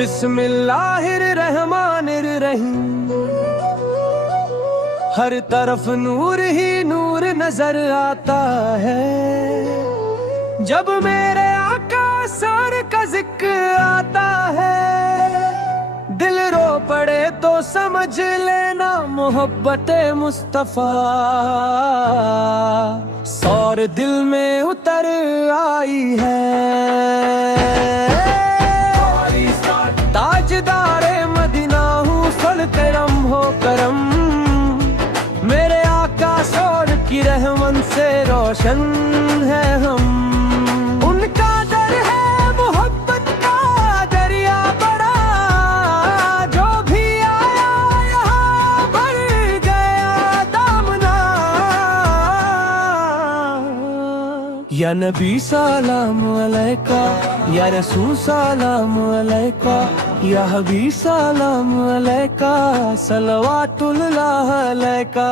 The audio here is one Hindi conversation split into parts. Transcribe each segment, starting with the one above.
बिस्मिल्लाहिर्रहमानिर्रहीम। हर तरफ नूर ही नूर नजर आता है जब मेरे आका सर का जिक्र आता है। दिल रो पड़े तो समझ लेना मोहब्बत मुस्तफा सौर दिल में उतर आई है। ताजदारे मदीना हूँ फल करम हो करम, मेरे आका सौर की रहमत से रोशन है हम। उनका दर है मोहब्बत का दरिया बड़ा, जो भी आया यहाँ भर गया दामना। या नबी सलाम अलैका, या रसूल सलाम अलैका, या हबीब सलाम अलैका, सलवातुल्लाह अलैका।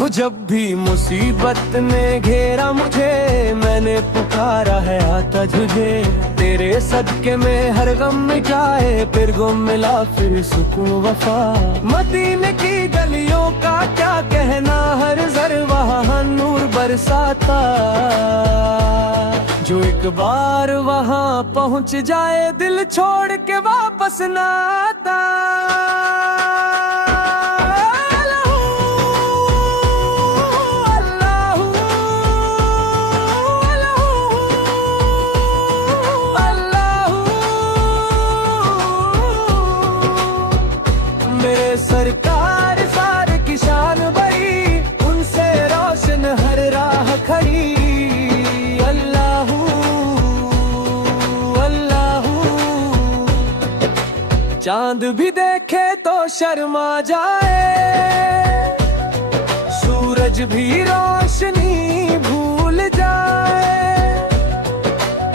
हो जब भी मुसीबत ने घेरा मुझे, मैंने पुकारा है आता तुझे। तेरे सदके में हर गम मिटाए, फिर गुम मिला फिर सुकून वफा। मदीने की गलियों का क्या कहना, हर जर वहाँ नूर बरसाता। जो एक बार वहाँ पहुँच जाए, दिल छोड़ के वापस ना आता। मेरे सरकार सारे की शान बड़ी, उनसे रोशन हर राह खड़ी। अल्लाहू अल्लाहू, चांद भी देखे तो शर्मा जाए, सूरज भी रोशनी भूल जाए।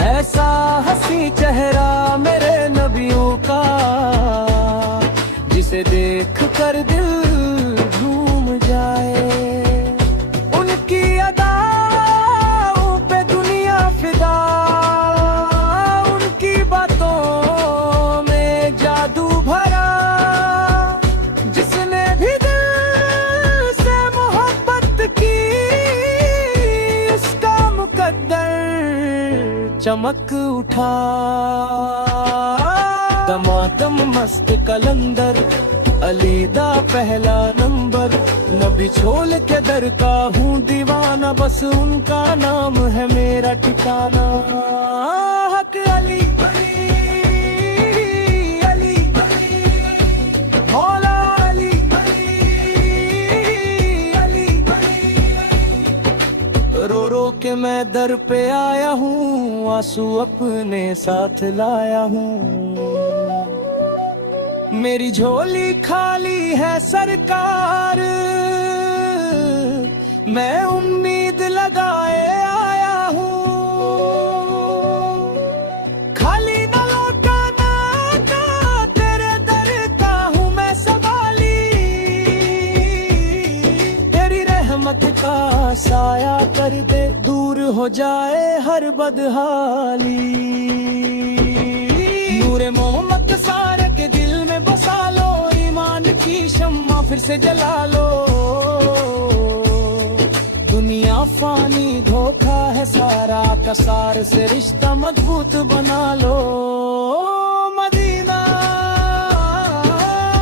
ऐसा हंसी चेहरा मेरे नबियों का, जिसे देख कर दिल झूम जाए। उनकी अदाओं पे दुनिया फिदा, उनकी बातों में जादू भरा। जिसने भी दिल से मोहब्बत की, उसका मुकद्दर चमक उठा। दमादम मस्त कलंदर, अलीदा पहला नंबर। नबी छोल के दर का हूँ दीवाना, बस उनका नाम है मेरा ठिकाना। हक अली अली मौला अली अली। रो रो के मैं दर पे आया हूँ, आंसू अपने साथ लाया हूँ। मेरी झोली खाली है सरकार, मैं उम्मीद लगाए आया हूँ। खाली न लौटाना का तेरे दर का हूँ मैं सवाली। तेरी रहमत का साया कर दे, दूर हो जाए हर बदहाली। नूरे मोहम्मद सारे के दिल में बसा लो, ईमान की शम्मा फिर से जला लो। दुनिया फानी धोखा है सारा, कसार से रिश्ता मजबूत बना लो। मदीना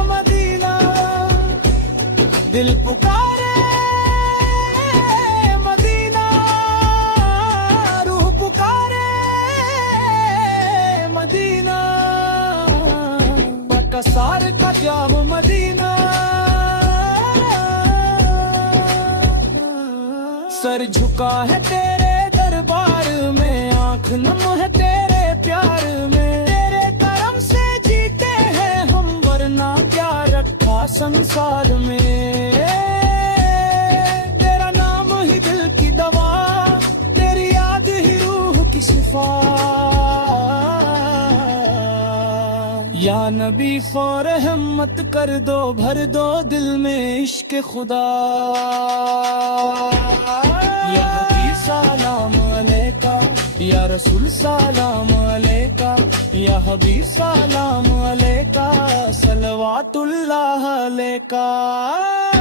मदीना दिल पुकारे, मदीना रूह पुकारे। मदीना कसार का जाम मदीना। सर झुका है तेरे दरबार में, आंख नम है तेरे प्यार में। तेरे करम से जीते हैं हम, वरना क्या रखा संसार में। तेरा नाम ही दिल की दवा, तेरी याद ही रूह की शिफा। या नबी फौर हिम्मत कर दो, भर दो दिल में इश्क खुदा। या नबी सलाम अलैका, या रसूल सलाम अलैका, या हबीब सलाम अलैका, सलवातुल्लाह अलैका।